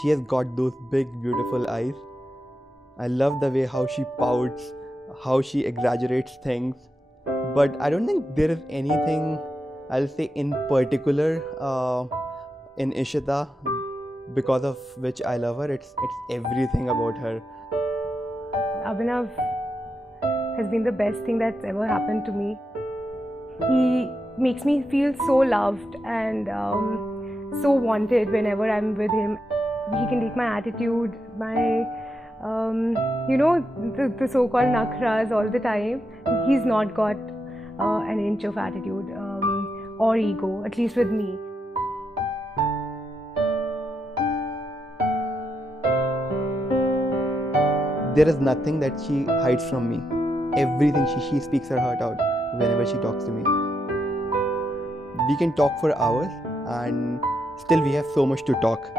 She has got those big, beautiful eyes. I love the way how she pouts, how she exaggerates things. But I don't think there is anything, I'll say, in particular in Ishita because of which I love her. It's everything about her. Abhinav has been the best thing that's ever happened to me. He makes me feel so loved and so wanted whenever I'm with him. He can take my attitude, my the so-called nakhras all the time. He's not got an inch of attitude or ego, at least with me. There is nothing that she hides from me. Everything, she speaks her heart out whenever she talks to me. We can talk for hours and still we have so much to talk.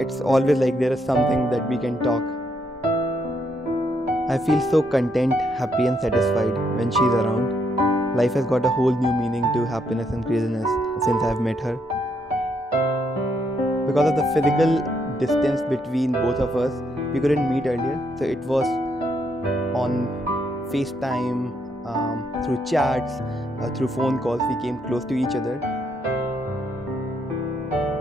It's always like there is something that we can talk. I feel so content, happy and satisfied when she's around. Life has got a whole new meaning to happiness and craziness since I've met her. Because of the physical distance between both of us, we couldn't meet earlier. So it was on FaceTime, through chats, through phone calls, we came close to each other.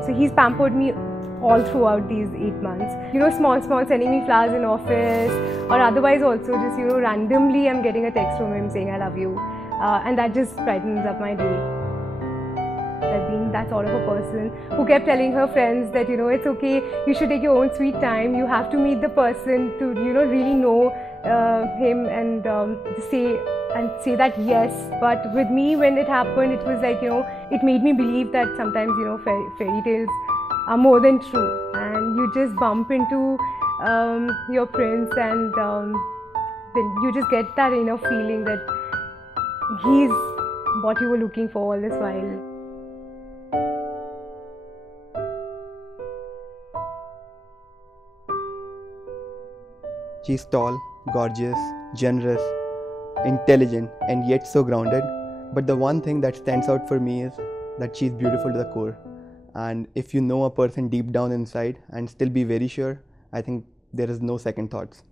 So he's pampered me all throughout these 8 months. Small, sending me flowers in office or otherwise also just, randomly I'm getting a text from him saying I love you. And that just brightens up my day. Being that sort of a person who kept telling her friends that, it's okay, you should take your own sweet time, you have to meet the person to, really know him and say that yes. But with me, when it happened, it was like, it made me believe that sometimes, fairy tales are more than true, and you just bump into your prince and then you just get that inner feeling that he's what you were looking for all this while. She's tall, gorgeous, generous, intelligent and yet so grounded. But the one thing that stands out for me is that she's beautiful to the core. And if you know a person deep down inside and still be very sure, I think there is no second thoughts.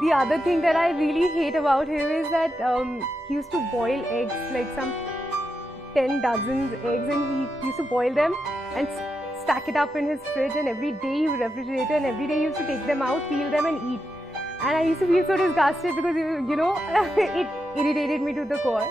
The other thing that I really hate about him is that he used to boil eggs, like some 10 dozens eggs, and he used to boil them and stack it up in his fridge, and every day he would refrigerate, and every day he used to take them out, peel them and eat. And I used to feel so disgusted because, it irritated me to the core.